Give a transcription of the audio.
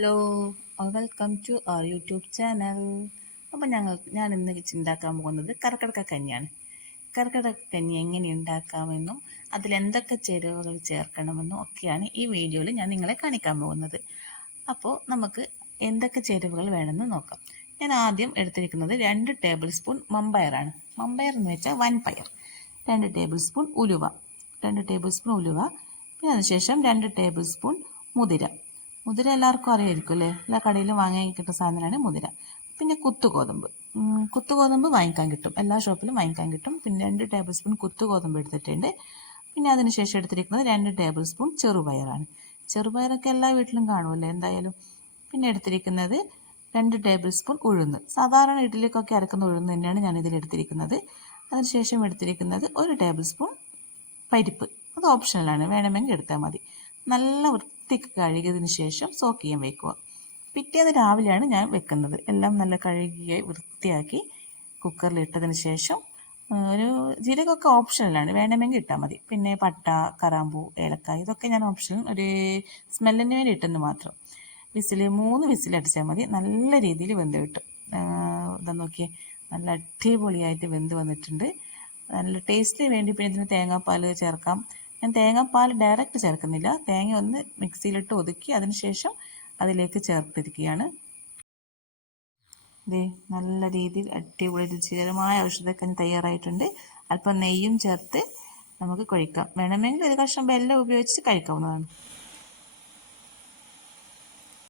Hello welcome to our YouTube channel അപ്പോൾ ഞങ്ങൾ ഞാൻ ഇന്ന് ഉണ്ടാക്കാൻ പോകുന്നത് കർക്കിടക കഞ്ഞിയാണ്. കർക്കിടക കഞ്ഞി എങ്ങനെ ഉണ്ടാക്കാമെന്നും അതിലെന്തൊക്കെ ചേരുവകൾ ചേർക്കണമെന്നും ഒക്കെയാണ് ഈ വീഡിയോയിൽ ഞാൻ നിങ്ങളെ കാണിക്കാൻ പോകുന്നത്. അപ്പോൾ നമുക്ക് എന്തൊക്കെ ചേരുവകൾ വേണമെന്ന് നോക്കാം. ഞാൻ ആദ്യം എടുത്തിരിക്കുന്നത് രണ്ട് ടേബിൾ സ്പൂൺ മമ്പയറാണ് മമ്പയർ എന്ന് വെച്ചാൽ വൻപയർ രണ്ട് ടേബിൾ സ്പൂൺ ഉലുവ. രണ്ട് ടേബിൾ സ്പൂൺ ഉലുവ. പിന്നെ അതിനുശേഷം രണ്ട് ടേബിൾ സ്പൂൺ മുതിര. മുതിര എല്ലാവർക്കും അറിയായിരിക്കും അല്ലേ? എല്ലാ കടയിലും വാങ്ങാൻ കിട്ടുന്ന സാധനമാണ് മുതിര. പിന്നെ കുത്തുഗോതമ്പ് ഉം, കുത്തുഗോതമ്പ് വാങ്ങിക്കാൻ കിട്ടും. എല്ലാ ഷോപ്പിലും വാങ്ങിക്കാൻ കിട്ടും. പിന്നെ രണ്ട് ടേബിൾ സ്പൂൺ കുത്തുഗോതമ്പ് എടുത്തിട്ടുണ്ട്. പിന്നെ അതിനുശേഷം എടുത്തിരിക്കുന്നത് രണ്ട് ടേബിൾ സ്പൂൺ ചെറുപയറാണ്. ചെറുപയറൊക്കെ എല്ലാ വീട്ടിലും കാണുമല്ലേ എന്തായാലും പിന്നെ എടുത്തിരിക്കുന്നത് രണ്ട് ടേബിൾ സ്പൂൺ ഉഴുന്ന്. സാധാരണ ഇഡ്ഡലിക്കൊക്കെ അരക്കുന്ന ഉഴുന്ന് തന്നെയാണ് ഞാൻ ഇതിൽ എടുത്തിരിക്കുന്നത്. അതിനുശേഷം എടുത്തിരിക്കുന്നത് ഒരു ടേബിൾ സ്പൂൺ പരിപ്പ്. അത് ഓപ്ഷണലാണ്. വേണമെങ്കിൽ എടുത്താൽ മതി. നല്ല വൃത്തിക്ക് കഴുകിയതിന് ശേഷം സോക്ക് ചെയ്യാൻ വെക്കുക. പിറ്റേന്ന് രാവിലെയാണ് ഞാൻ വെക്കുന്നത്. എല്ലാം നല്ല കഴുകി വൃത്തിയാക്കി കുക്കറിൽ ഇട്ടതിന് ശേഷം ഒരു ജീരകമൊക്കെ ഓപ്ഷനിലാണ് വേണമെങ്കിൽ ഇട്ടാൽ മതി. പിന്നെ പട്ട കറാമ്പൂ ഏലക്കായ ഇതൊക്കെ ഞാൻ ഓപ്ഷണൽ ഒരു സ്മെല്ലിന് വേണ്ടി ഇട്ടെന്ന് മാത്രം. വിസിൽ മൂന്ന് വിസിൽ അടിച്ചാൽ മതി. നല്ല രീതിയിൽ വെന്ത് കിട്ടും. ഇതാ നോക്കിയേ. നല്ല അടിപൊളിയായിട്ട് വെന്ത് വന്നിട്ടുണ്ട്. നല്ല ടേസ്റ്റിന് വേണ്ടി പിന്നെ ഇതിന് തേങ്ങാപ്പാൽ ചേർക്കാം. ഞാൻ തേങ്ങാപ്പാൽ ഡയറക്റ്റ് ചേർക്കുന്നില്ല. തേങ്ങ ഒന്ന് മിക്സിയിലിട്ട് ഒതുക്കി അതിനുശേഷം അതിലേക്ക് ചേർത്തിരിക്കുകയാണ്. ദേ നല്ല രീതിയിൽ അടിപൊളി രുചികരമായ ഔഷധക്കഞ്ഞ് തയ്യാറായിട്ടുണ്ട്. അല്പം നെയ്യും ചേർത്ത് നമുക്ക് കഴിക്കാം. വേണമെങ്കിൽ ഒരു കഷ്ണം വെല്ലം ഉപയോഗിച്ച് കഴിക്കാവുന്നതാണ്.